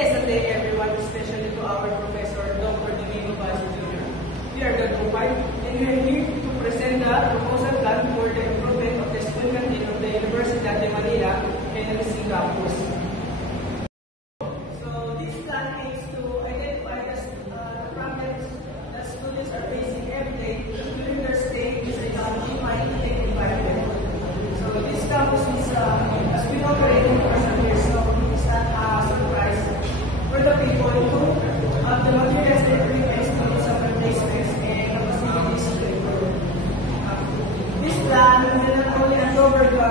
Pleasant day, everyone, especially to our Professor Dr. Domingo Basso Jr. We are the Tupay, and we are here to present the proposal plan for the improvement of the school canteen of the Universidad de Manila and the campus. So this plan aims to identify the problems that students are facing every day during their stay in a confined environment. So this campus is has been operating for some years, so it's not a surprise for the people who have the materials that request to need some replacements and the facilities to improve. This plan will not only uncover the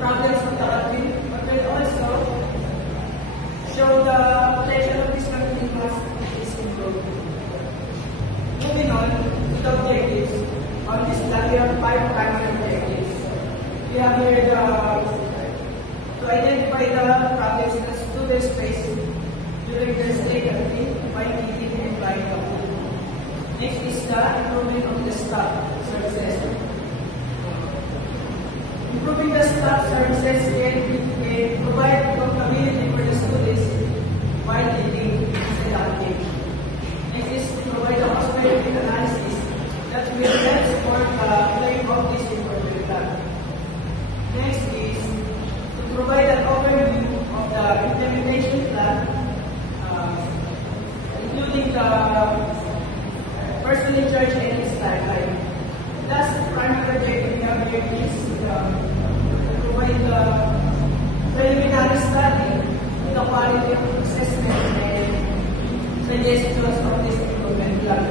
problems of the country, but will also show the potential of this country must is improved. Moving on to the objectives. On this plan, we have 5 primary objectives. We have here to identify the problems that students face during their stay country by eating and buying the food. Next is the improvement of the staff services. Improving the staff services can provide accountability for the students while eating and acting. Next is to provide a cost-benefit analysis that will help support the playing of this important plan. Next is to provide an overview of the implementation plan, including the person in charge and his timeline. Last primary objective we have here is to provide the preliminary study with the quality of assessment and suggestions of this improvement plan.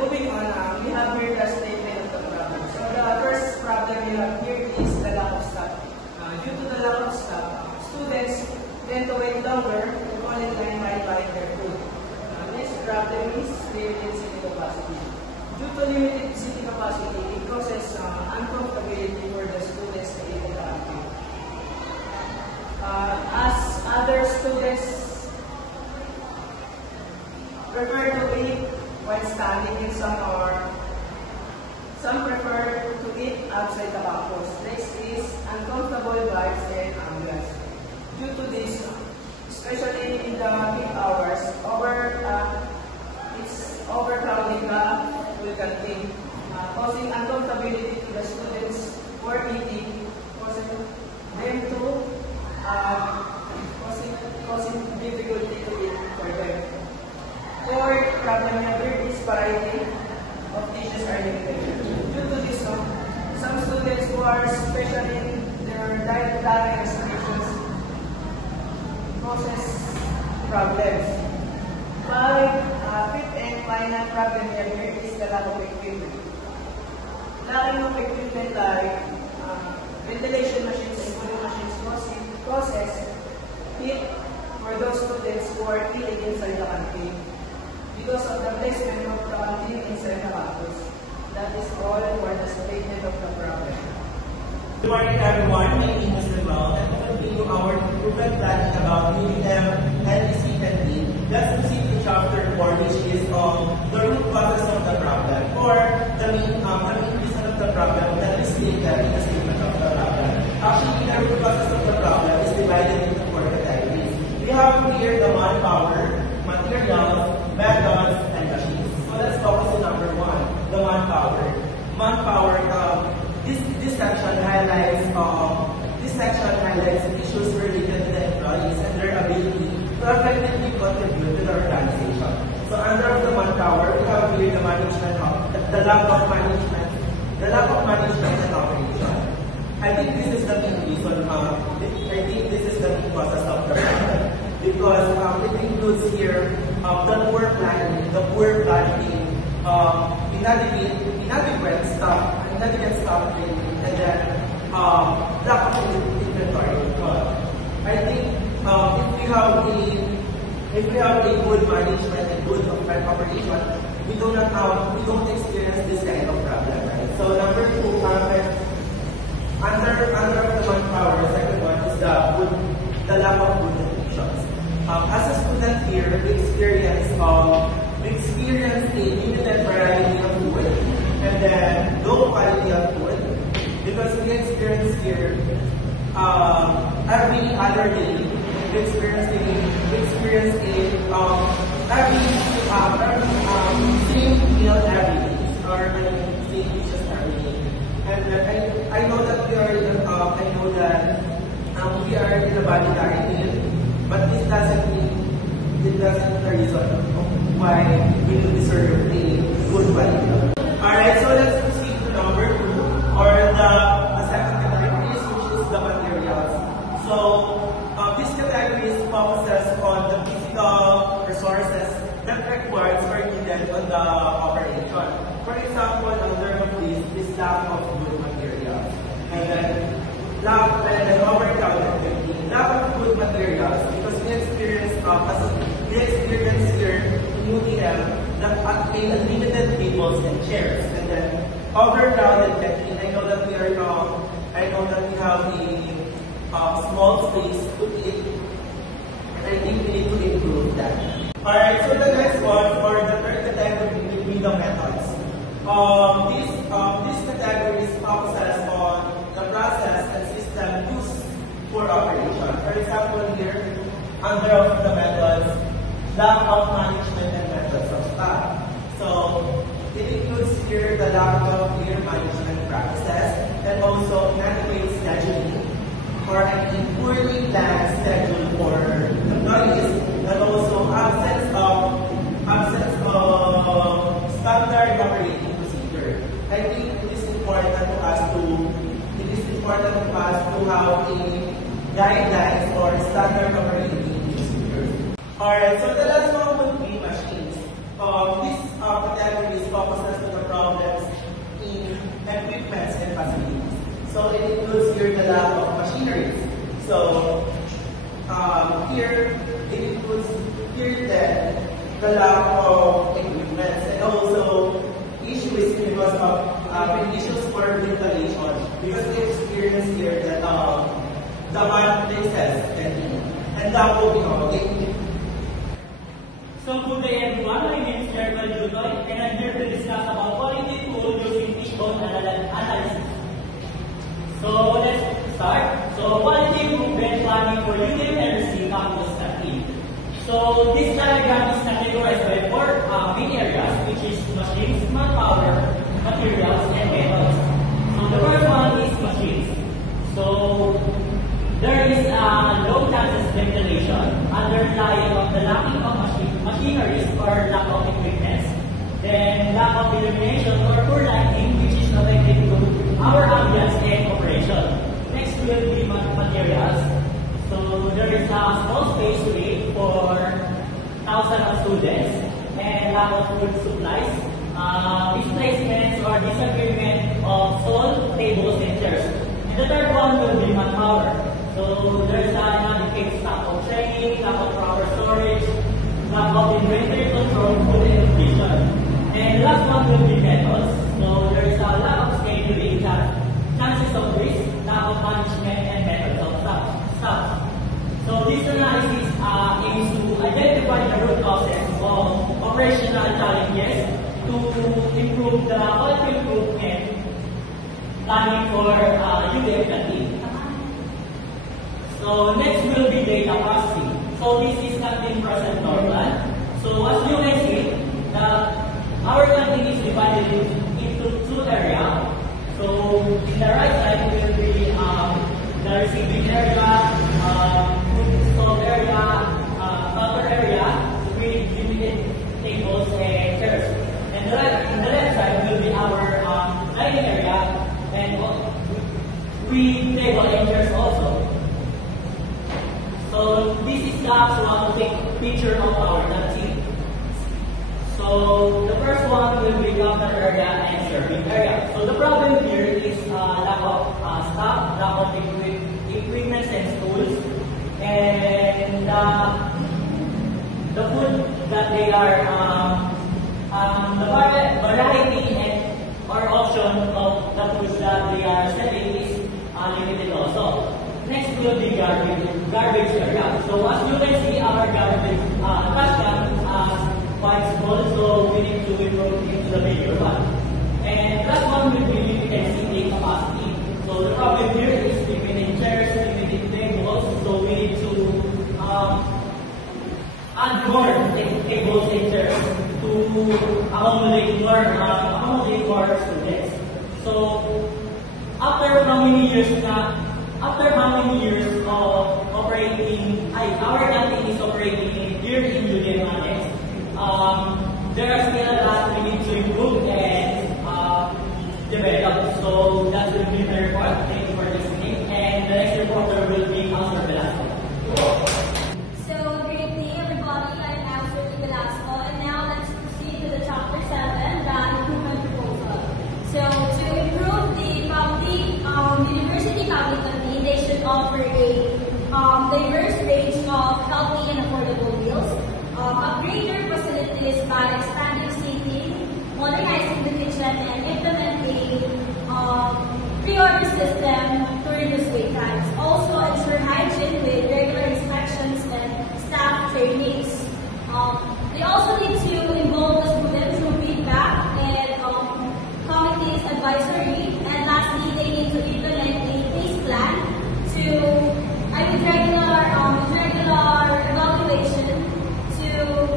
Moving on, we have here the statement of the problem. So the first problem we have here is the lack of staff. Due to the lack of staff, students tend to wait longer to call in line while buying their food. Next problem is limited seating capacity. Due to limited seating capacity, it causes uncomfortability for the students to eat in the canteen. As other students prefer to eat while standing in some prefer to eat outside the campus. Next is uncomfortable vibes and ambience. Due to this, especially in the peak hours, it's overcrowding the school canteen, causing uncomfortability to the students who are eating, causing them to causing difficulty to eat for them. Fourth problem number is variety of dishes are limited. Due to this, some students who are special in their diet plan restrictions causes problems. Fifth and final problem here is the lack of equipment. Lack of equipment like ventilation machines and cooling machines causes heat for those students who are eating inside the canteen because of the placement of the canteen inside the campus. That is all for the statement of the problem. Good morning, everyone. My name is Manuel, and we continue our improvement planning about UDM NDC canteen. Let's proceed to chapter 4, which is the root causes of the problem, or the main reason of the problem that is stated in the statement of the problem. Actually, the root causes of the problem is divided into 4 categories. We have here the manpower, materials, methods, and machines. So let's focus on number 1, the manpower. Manpower. This section highlights issues related to the employees and their ability to effectively contribute to the organization. So under the manpower, we have here the management of the lack of management and operation. I think this is the main reason. This is the main causes of the problem because it includes here the poor planning, inadequate staff training, and then lack of inventory. I think if we have a good management and good operation, we don't experience this kind of problem. Right? So number 2, under the manpower, the second one is the lack of good conditions. As a student here, we experience a limited variety of food and then low quality of food because we experience here every other day, we experience same meal every day, or same dishes every day. And I know that we are in a body diet, but this doesn't mean the reason why we will deserve a good body. Alright, so let's proceed to number 2, or the second category, which is the materials. So this category focuses on the physical resources that required or needed on the operation. For example, under this is lack of good materials, and then overcrowded, lack of good materials, because we experience here in UTM that a limited tables and chairs, and then overcrowded canteen. I know that we have a small space to eat, and I think we need to improve that. Alright, so the next one, for the third category, will be the methods. This category focuses on the process and system used for operation. For example, here, under the methods, lack of management and methods of staff. So it includes here the lack of clear management practices, and also inadequate scheduling, or an poorly planned schedule for employees, and also absence of standard operating procedure. I think it is important to us to have a guidelines or standard operating procedure. Alright, so the last one would be machines. This category focuses on the problems in equipments and facilities. So it includes here the lack of machineries. So here it includes the lack of equipment, and also issues because of issues for ventilation, because they experience here that the places and that will be all. So good day everyone, my name is Jeremy Jutoy, and I'm here to discuss about quality tool using fishbone analysis. So let's start. So quality improvement planning for UTM LRC campus campaign. So this diagram is categorized by 4 main areas, which is machines, manpower, materials, and methods. So the first one is machines. So there is low chances ventilation underlying of the lacking of machineries or lack of equipment. Then lack of illumination or poor lighting, which is affected to our ambience and operation. Next will be materials. So there is a small space rate for thousands of students and lack of food supplies, displacements or disagreement of stall, tables, and chairs. And the third one will be manpower. So there is an inadequate staff of training, lack of proper storage, lack of inventory control, food and nutrition. And the last one will be methods. So there is a lack of scheduling, chances of risk, lack of management, and methods of staff. So this analysis aims to identify the root causes of operational challenges to improve the quality improvement planning for UTM canteen. So next will be data processing. So this is canteen present normal. So as you can see, our canteen is divided into 2 areas. So in the right side will be the receiving area, food stall area, counter area with limited tables and chairs. And in the left side will be our dining area and with table and chairs also. So this is the actual picture of our canteen. So the first one will be counter area and serving area. So the problem here is lack of staff, lack of equipment and tools, and the food that they are, the variety and or option of the foods that they are selling is limited also. Next will be garbage area. So as you can see, our garbage trash can quite small, so we need to improve into the bigger one. And last one will be limited seating capacity. So the problem here is limited chairs, add more tables and chairs to accommodate more students. So after how many years of operating, our canteen is operating here in Julian Annex, there are still a lot we need to improve and develop. So that's will be my report. Thank you for listening. And the next reporter will be Councilor Velasco. So, good evening everybody, I'm Councilor Velasco, and now let's proceed to the chapter 7, the improvement proposal. So, to improve the university public canteen, they should offer a diverse range of healthy and affordable meals, upgrade their facilities by expanding seating, modernizing the kitchen, and implementing pre-order system to reduce wait times. Also, ensure hygiene with regular inspections and staff trainings. They also need to involve the students through feedback and committees advisory. And lastly, they need to implement a case plan with regular evaluation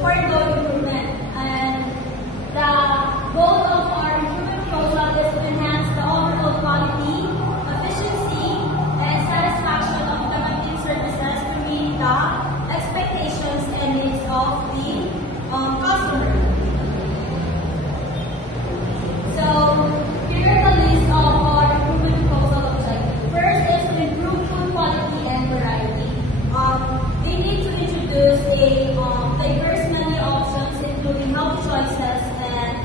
for the improvement. And the goal of our improvement proposal is to enhance the overall quality, efficiency, and satisfaction of the canteen services to meet the expectations and needs of the customer. So, here are the list of our improvement proposal objectives. First is to improve food quality and variety. They need to introduce a diverse menu options, including health choices and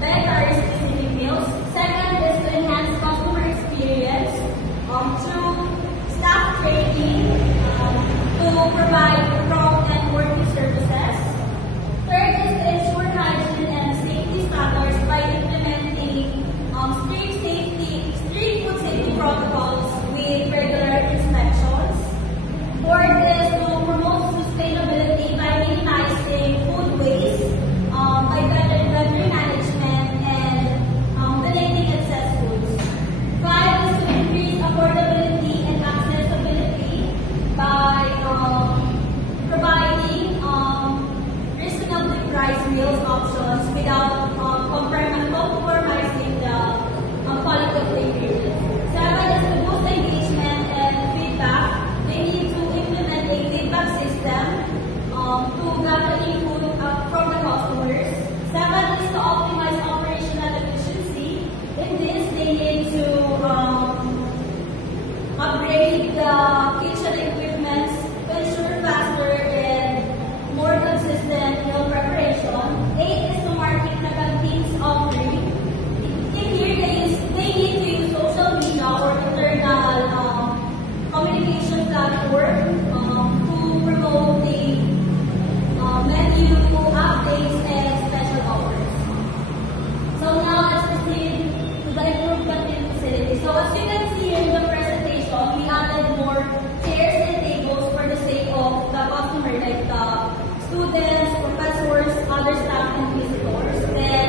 dietary-specific meals. Second is to enhance customer experience through staff training to provide prompt and working services. Third is to ensure hygiene and safety standards by implementing strict food safety protocols with regular inspections. Fourth is to promote sustainability by minimizing food waste, by better inventory management and donating excess foods. Five is to increase affordability and accessibility by providing reasonably priced meals options without compromising the quality of the ingredients. Seven is to boost engagement and feedback. They need to implement a feedback system to gather input from the customers. Seven is to optimize operational efficiency. In this, they need to upgrade the kitchen equipment to ensure faster and more consistent meal preparation. Eight is to market the canteen's offering. In here, they need to use social media or internal communication platform to promote the menu updates and special offers. So now let's proceed to the improved canteen facility. So as you can see in the presentation, we added more chairs and tables for the sake of the customer, like the students, professors, other staff, and visitors. Then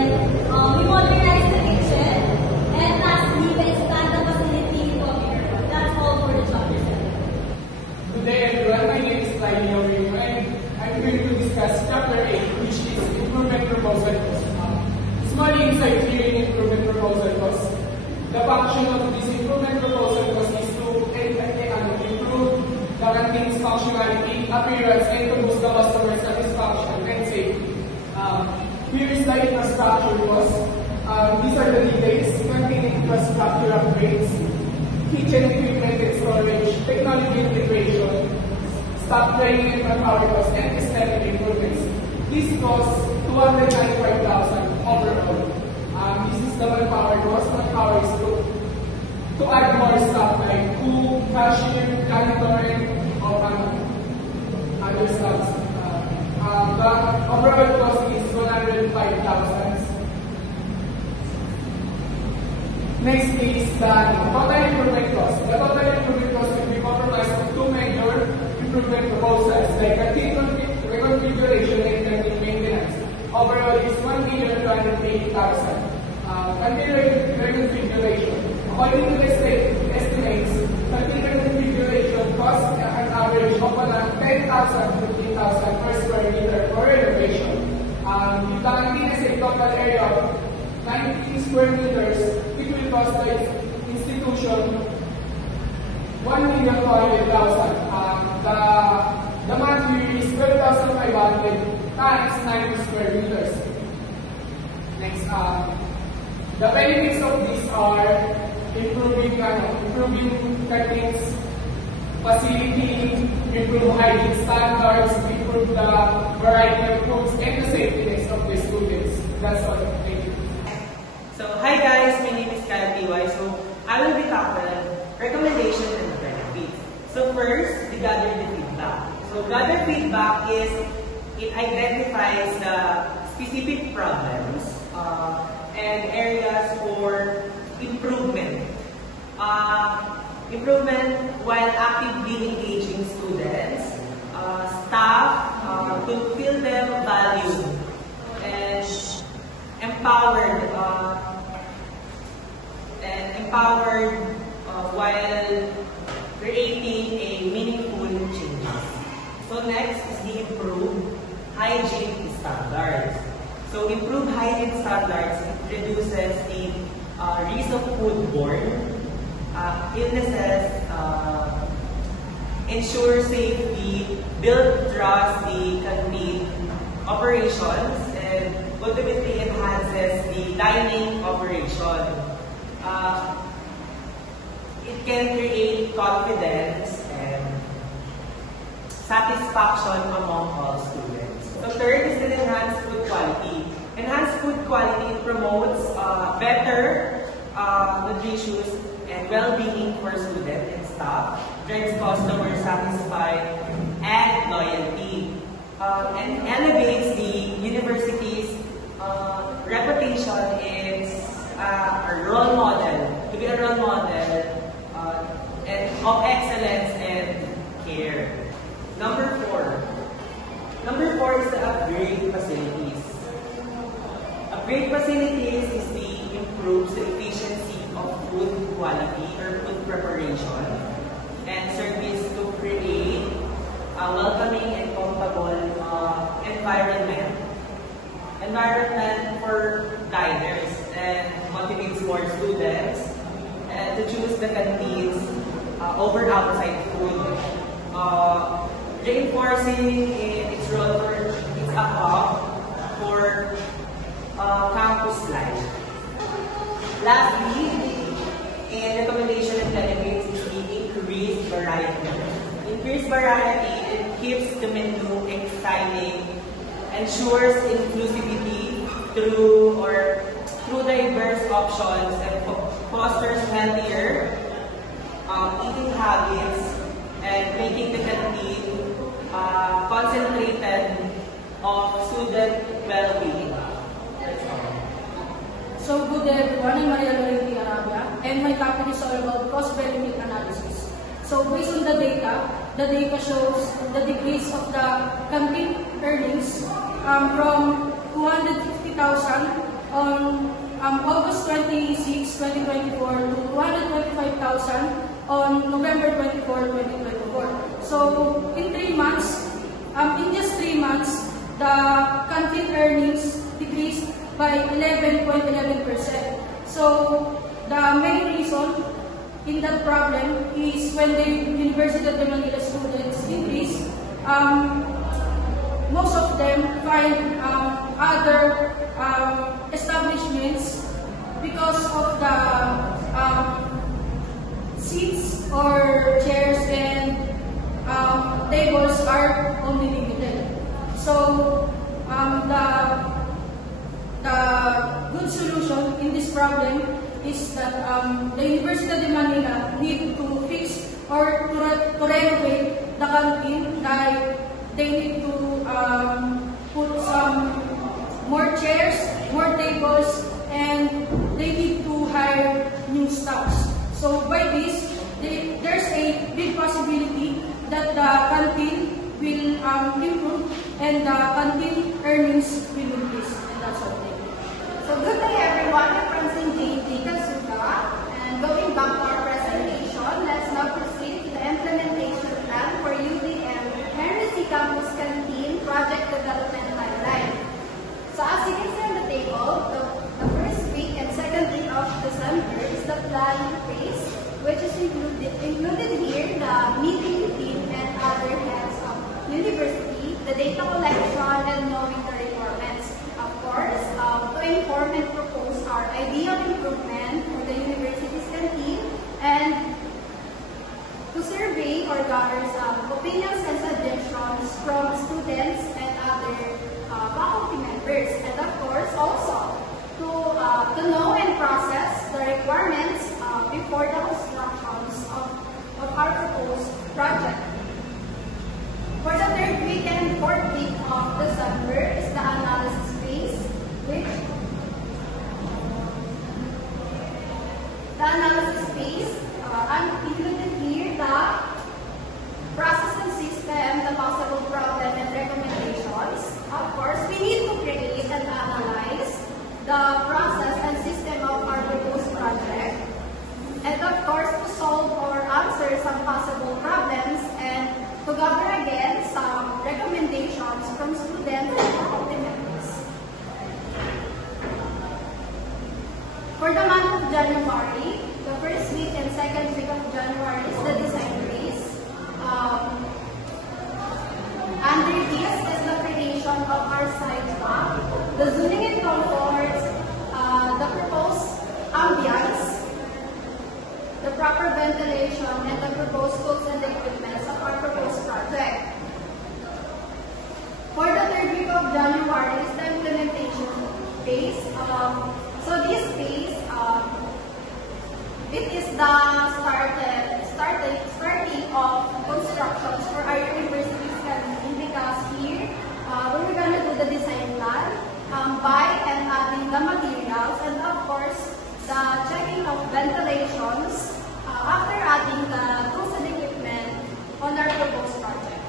we modernized the kitchen, and lastly, we expand the facility into a mirror. That's all for the chapter 7. Good day everyone, my name is Clyde Aurelio and I'm going to discuss chapter 8, which is improvement proposal cost. Small insight here in improvement proposal cost. The function of this improvement proposal cost is to improve the canteen's functionality, appearance, and to boost the customer satisfaction and safety. Here is the infrastructure cost. These are the details: canteen infrastructure upgrades, kitchen equipment and storage, technology integration, staff training and manpower costs, and aesthetic improvements. This costs 295,000 overall. This is the manpower cost. Manpower is to add more staff like cook, cashier, janitor, and other staff. The overall cost is 105,000. Next is the total improvement cost. The total improvement cost will be comprised of two major improvement proposals, like canteen reconfiguration and canteen maintenance. Overall is 1,280,000. Canteen reconfiguration. According to the estimates, canteen reconfiguration costs an average of around 10,000 to 15,000 per square meter for renovation. If the canteen has a total area of 90 square meters, it will cost the institution 1,200,000. The monthly is 12,500 times 90 square meters. Next, the benefits of this are improving canteens facility, improve hygiene standards, improve the variety of foods, and the safety of the students. That's all. Thank you. So, hi guys, my name is Kyle PY. So, I will be tackling recommendations and benefits. So, first, we gather the feedback. So, gather feedback is, it identifies the specific problems and areas for improvement. Improvement while actively engaging students, staff, to feel them valued and empowered, while creating a meaningful changes. So next is the improved hygiene standards. So improved hygiene standards reduces the risk of foodborne illnesses, ensure safety, build trust the canteen operations, and ultimately enhances the dining operation. It can create confidence and satisfaction among all students. So third is the enhanced food quality. Enhanced food quality promotes better nutritious and well-being for students and staff, drives customer satisfied and loyalty, and elevates the university's reputation as a role model, to be a role model and of excellence and care. Number four is the upgrade facilities. Upgrade facilities is the improves the efficiency of food quality or food preparation and service to create a welcoming and comfortable environment for diners, and motivates more students and to choose the canteens over outside food, reinforcing its role for its a hub for campus life. Lastly, a recommendation and benefits is the increased variety. Increased variety, it keeps the menu exciting, ensures inclusivity through diverse options, and fosters healthier eating habits, and making the canteen concentrated of student well-being. That's all. So good day everyone, I'm Maria Lorenti Arabia, and my topic is all about cost-benefit analysis. So based on the data shows the decrease of the canteen earnings from 250,000 on August 26, 2024 to 225,000 on November 24, 2024. So in 3 months, in just 3 months, the canteen earnings decreased by 11.11%. So the main reason in that problem is when the University of Manila students increase, most of them find other establishments because of the seats or chairs and tables are only limited. So the good solution in this problem is that the University of Manila need to fix or to renovate the canteen. Like they need to put some more chairs, more tables, and they need to hire new staffs. So by this, there's a big possibility that the canteen will improve and the canteen earnings will increase. And that's all. So good day everyone, I'm Francine J.T. Kazuka, and going back to our presentation, let's now proceed to the implementation plan for UP included here the meeting team and other heads of university, the data collection, and knowing the requirements. Of course, to inform and propose our ideal improvement for the university's canteen, and to survey or gather some opinions and suggestions from students and other faculty members. And of course, also to know and process the requirements before the constructions of our proposed project. For the third week and fourth week of December is the analysis phase, which the analysis phase I'm included here the process and system, the possible problem and recommendations. Of course, we need to create and analyze the process and system of our proposed project. And of course, to solve or answer some possible problems and to gather again some recommendations from students and faculty members. For the month of January, the first week and second week of January is the design phase. Under this is the creation of our site map, the zoning and comforts, the proposed ambience, the proper ventilation, and the proposed tools and equipment of our proposed project. For the third week of January is the implementation phase. So this phase, it is the starting of constructions for our university's canteen, because here we're gonna do the design plan, buy and adding the materials, and of course the checking of ventilations after adding the tools and equipment on our proposed project.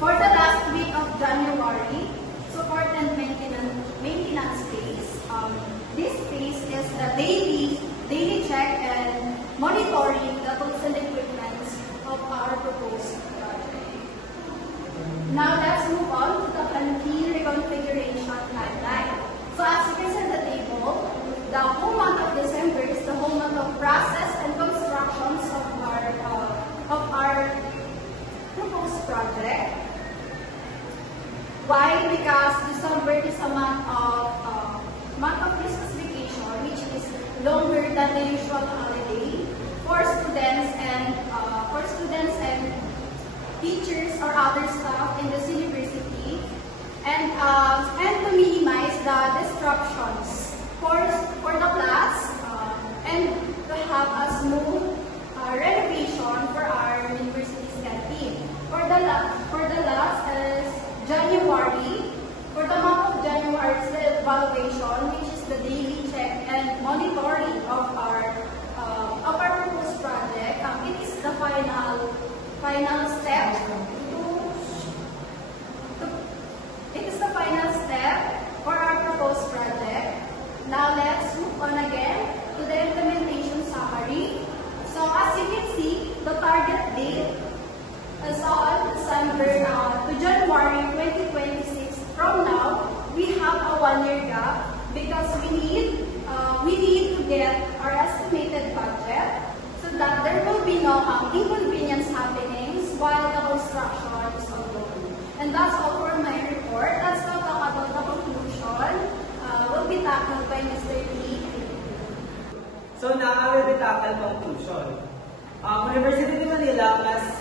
For the last week of January, support and maintenance phase. This phase is the daily check and monitoring the tools and equipment of our proposed project. Now let's move on to the canteen reconfiguration timeline. So as you can see on the table, the whole month of December is the whole month of process and constructions of our proposed project. Why? Because December is a month of Christmas vacation, which is longer than the usual holiday for students and teachers or other staff in this university, and to minimize the disruptions for the class and to have a smooth renovation for our university's canteen. For the last is January. For the month of January is the evaluation, which is the daily check and monitoring of our proposed project. It is the final step. It is the final step for our proposed project. Now let's move on again to the implementation summary. So as you can see, the target date is on December to January 2026. From now, we have a 1-year gap because we need to get our estimated budget so that there will be no inconvenience happenings while the construction is ongoing. And that's all for my report. Let's now talk about the conclusion. Will be tackled by Mr. Lee. So now I will be tackle conclusion. University of Manila must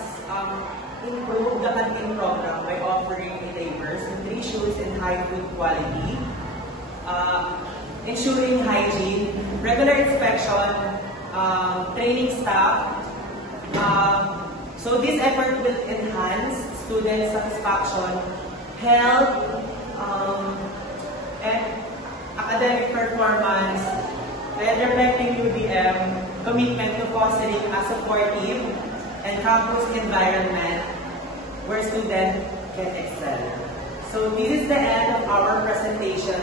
improve the canteen program by offering a diverse, nutritious, and high food quality, ensuring hygiene, regular inspection, training staff. So this effort will enhance student satisfaction, health, and academic performance, and reflecting UDM commitment to fostering a supportive and campus environment where students can excel. So this is the end of our presentation.